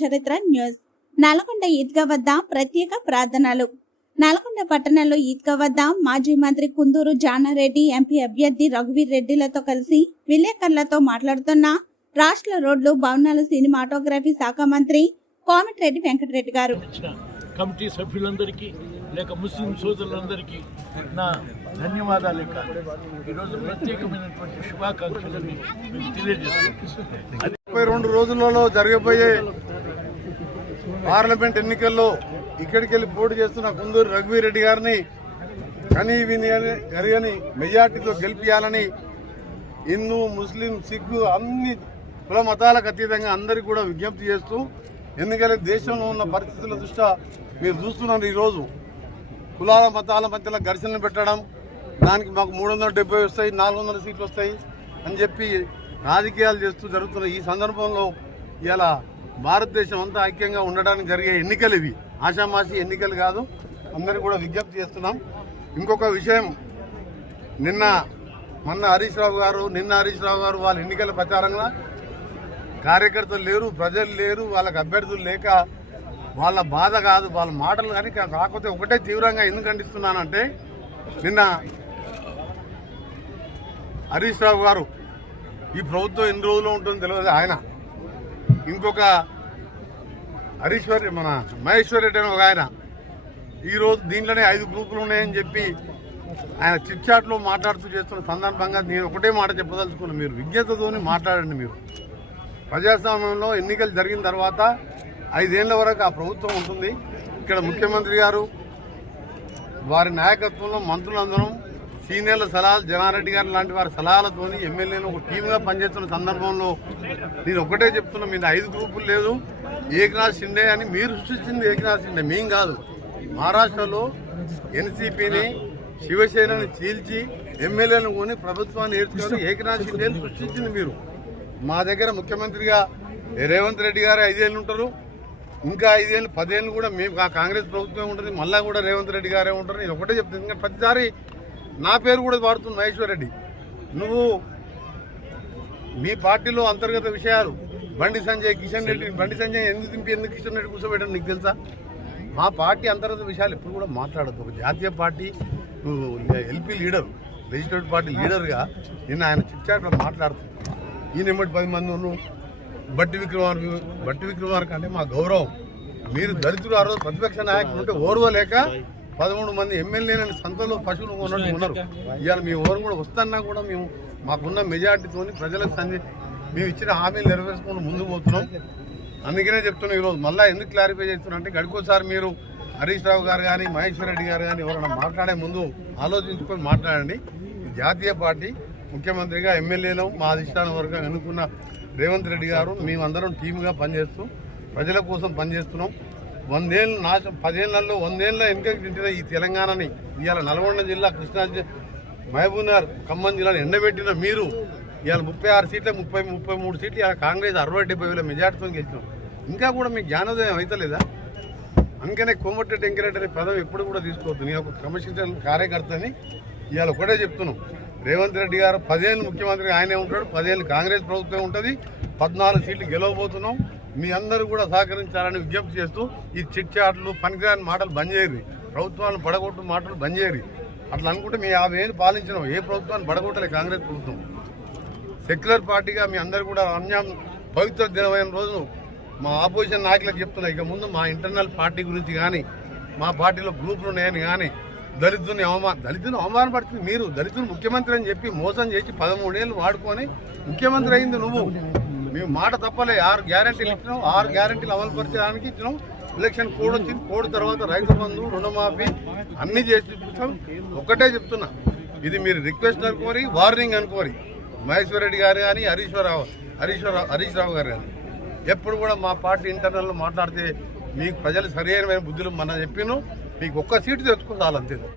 చరిత్ర న్యూస్ నల్గొండ ఈద్గా వద్ద ప్రత్యేక ప్రార్థనలు నల్గొండ పట్టణంలో ఈద్గా వద్ద మాజీ మంత్రి కుందూరు జానారెడ్డి ఎంపీ అభ్యర్థి రఘువీర్ రెడ్డిలతో కలిసి విలేకరులతో మాట్లాడుతున్న రాష్ట్ర రోడ్లు భవనాలు సినిమాటోగ్రఫీ శాఖ మంత్రి కోమటిరెడ్డి వెంకటరెడ్డి గారు కమిటీ సభ్యులందరికీ లేక ముస్లిం సోదరులందరికీ నా ధన్యవాదాలు ఇక ఈరోజు ప్రత్యేకమైనటువంటి శుభాకాంక్షలను తెలియజేస్తాను ముప్పై రెండు రోజులలో జరగబోయే పార్లమెంట్ ఎన్నికల్లో ఇక్కడికి వెళ్ళి పోటీ చేస్తున్న కుందూరు రఘువీరెడ్డి గారిని కనీ విని అని గరిగని మెజార్టీతో గెలిపియాలని హిందూ ముస్లిం సిక్ అన్ని కుల మతాలకు అతీతంగా అందరికీ కూడా విజ్ఞప్తి చేస్తూ ఎందుకంటే దేశంలో ఉన్న పరిస్థితుల దృష్ట్యా మీరు చూస్తున్నారు ఈరోజు కులాల మతాల మధ్యలో ఘర్షణలు పెట్టడం దానికి మాకు మూడు వందల డెబ్బై వస్తాయి నాలుగు వందల సీట్లు వస్తాయి అని చెప్పి రాజకీయాలు చేస్తూ జరుగుతున్న ఈ సందర్భంలో ఇలా భారతదేశం అంతా ఐక్యంగా ఉండడానికి జరిగే ఎన్నికలు ఇవి ఆషామాషి ఎన్నికలు కాదు అందరికీ కూడా విజ్ఞప్తి చేస్తున్నాం ఇంకొక విషయం నిన్న మొన్న హరీష్ రావు గారు నిన్న హరీష్ రావు గారు వాళ్ళ ఎన్నికల ప్రచారంగా కార్యకర్తలు లేరు ప్రజలు లేరు వాళ్ళకి అభ్యర్థులు లేక వాళ్ళ బాధ కాదు వాళ్ళ మాటలు కానీ కాకపోతే ఒకటే తీవ్రంగా ఎందుకు ఖండిస్తున్నానంటే నిన్న హరీష్ రావు గారు ఈ ప్రభుత్వం ఎన్ని రోజులు ఉంటుందో తెలియదు ఆయన ఇంకొక హరీశ్వర్ మన మహేశ్వర్ రెడ్డి అని ఒక ఆయన ఈరోజు దీంట్లోనే ఐదు గ్రూపులు ఉన్నాయని చెప్పి ఆయన చిట్చాట్లో మాట్లాడుతూ చేస్తున్న సందర్భంగా నేను ఒకటే మాట చెప్పదలుచుకున్నాను మీరు విజ్ఞతతోనే మాట్లాడండి మీరు ప్రజాస్వామ్యంలో ఎన్నికలు జరిగిన తర్వాత ఐదేళ్ల వరకు ఆ ప్రభుత్వం ఉంటుంది ఇక్కడ ముఖ్యమంత్రి గారు వారి నాయకత్వంలో మంత్రులందరం సీనియర్ల సలహాలు జనారెడ్డి గారు లాంటి వారి సలహాలతో ఎమ్మెల్యేలు ఒక టీమ్గా పనిచేస్తున్న సందర్భంలో నేను ఒకటే చెప్తున్నా మీద ఐదు గ్రూపులు లేదు ఏకనాథ్ షిండే అని మీరు సృష్టించింది ఏకనాథ్ షిండే మేం కాదు మహారాష్ట్రలో ఎన్సీపీని శివసేనని చీల్చి ఎమ్మెల్యేలను కొని ప్రభుత్వాన్ని ఏర్చుకొని ఏకనాథ్ షిండేని సృష్టించింది మీరు మా దగ్గర ముఖ్యమంత్రిగా రేవంత్ రెడ్డి గారు ఐదేళ్ళు ఉంటారు ఇంకా ఐదేళ్ళు పదేళ్ళు కూడా మేము కాంగ్రెస్ ప్రభుత్వం ఉంటుంది మళ్ళీ కూడా రేవంత్ రెడ్డి గారే ఉంటారు నేను ఒకటే చెప్తాను ఇంకా ప్రతిసారి నా పేరు కూడా వాడుతుంది మహేశ్వర్ రెడ్డి నువ్వు మీ పార్టీలో అంతర్గత విషయాలు బండి సంజయ్ కిషన్ రెడ్డి బండి సంజయ్ ఎందుకు దింపి ఎందుకు కిషన్ రెడ్డి కూర్చోబెట్టడం నీకు తెలుసా మా పార్టీ అంతర్గత విషయాలు ఎప్పుడు కూడా మాట్లాడద్దు ఒక జాతీయ పార్టీ నువ్వు ఎల్పీ లీడర్ లెజిస్లేటివ్ పార్టీ లీడర్గా నిన్న ఆయన చిట్చాట్లో మాట్లాడుతుంది ఈయన ఎమ్మటి పది మంది ఉన్నాను బట్టి విక్రమార్ బట్టి విక్రమార్ అంటే మా గౌరవం మీరు దళితులు ఆ రోజు ప్రతిపక్ష నాయకులు ఉంటే ఓర్వలేక పదమూడు మంది ఎమ్మెల్యేలను సంతలో పశువులు కొనడం ఉన్నారు ఇవాళ మేము ఎవరు కూడా వస్తున్నా కూడా మేము మాకున్న మెజార్టీతో ప్రజలకు సంధి మేము ఇచ్చిన హామీలు నెరవేర్చుకుని ముందుకు పోతున్నాం అందుకనే చెప్తున్నాం ఈరోజు మళ్ళీ ఎందుకు క్లారిఫై చేస్తున్నా అంటే గడికోసారి మీరు హరీష్ రావు గారు కానీ మహేశ్వర్ రెడ్డి గారు కానీ ఎవరైనా మాట్లాడే ముందు ఆలోచించుకొని మాట్లాడండి జాతీయ పార్టీ ముఖ్యమంత్రిగా ఎమ్మెల్యేలు మా అధిష్టాన వర్గం ఎన్నుకున్న రేవంత్ రెడ్డి గారు మేమందరం టీమ్గా పనిచేస్తూ ప్రజల కోసం పనిచేస్తున్నాం వందేళ్ళు నాశ పదేళ్లలో వందేళ్ళ వెనుకకి తింటున్న ఈ తెలంగాణని ఇవాళ నల్గొండ జిల్లా కృష్ణా మహబూబ్నగర్ ఖమ్మం జిల్లాను ఎండబెట్టిన మీరు ఇవాళ ముప్పై ఆరు సీట్లు ముప్పై ముప్పై మూడు సీట్లు ఇవాళ కాంగ్రెస్ అరవై డెబ్బై వేల మెజార్టీతో గెలిచినాం ఇంకా కూడా మీకు జ్ఞానోదయం అవుతలేదా అందుకనే కోమటిరెడ్డి వెంకరెడ్డి అనే పదవి ఎప్పుడు కూడా తీసుకోవద్దు నీ ఒక కార్యకర్త కార్యకర్తని ఇవాళ ఒకటే చెప్తున్నాం రేవంత్ రెడ్డి గారు పదిహేను ముఖ్యమంత్రి ఆయనే ఉంటాడు పదిహేను కాంగ్రెస్ ప్రభుత్వం ఉంటుంది పద్నాలుగు సీట్లు గెలవబోతున్నాం మీ అందరూ కూడా సహకరించాలని విజ్ఞప్తి చేస్తూ ఈ చిట్ చాట్లు పనికిరాని మాటలు బంద్ చేయరు ప్రభుత్వాన్ని పడగొట్టు మాటలు బంద్ చేయరు అట్లా అనుకుంటే మీ యాభై ఏళ్ళు పాలించినాం ఏ ప్రభుత్వాన్ని పడగొట్టలే కాంగ్రెస్ ప్రభుత్వం సెక్యులర్ పార్టీగా మీ అందరు కూడా అన్యాయం పవిత్ర దినమైన రోజు మా ఆపోజిషన్ నాయకులకు చెప్తున్నా ఇక ముందు మా ఇంటర్నల్ పార్టీ గురించి కానీ మా పార్టీలో గ్రూపులు ఉన్నాయని కానీ దళితుని అవమాన దళితుని అవమానపడుతుంది మీరు దళితుని ముఖ్యమంత్రి అని చెప్పి మోసం చేసి పదమూడేళ్ళు వాడుకొని ముఖ్యమంత్రి అయింది నువ్వు మేము మాట తప్పలే ఆరు గ్యారంటీలు ఇచ్చినాం ఆరు గ్యారంటీలు అమలు పరచడానికి ఇచ్చినాం ఎలక్షన్ కోడ్ వచ్చింది కోడ్ తర్వాత రైతు బంధు రుణమాఫీ అన్నీ చేసి చూపిస్తాం ఒక్కటే చెప్తున్నా ఇది మీరు రిక్వెస్ట్ అనుకోరి వార్నింగ్ అనుకోరి మహేశ్వర రెడ్డి గారు కానీ హరీశ్వరరావు హరీశ్వరరావు హరీష్ రావు గారు కానీ ఎప్పుడు కూడా మా పార్టీ ఇంటర్నల్లో మాట్లాడితే మీకు ప్రజలు సరైన బుద్ధులు మన చెప్పిను మీకు ఒక్క సీటు తెచ్చుకుందాలంతే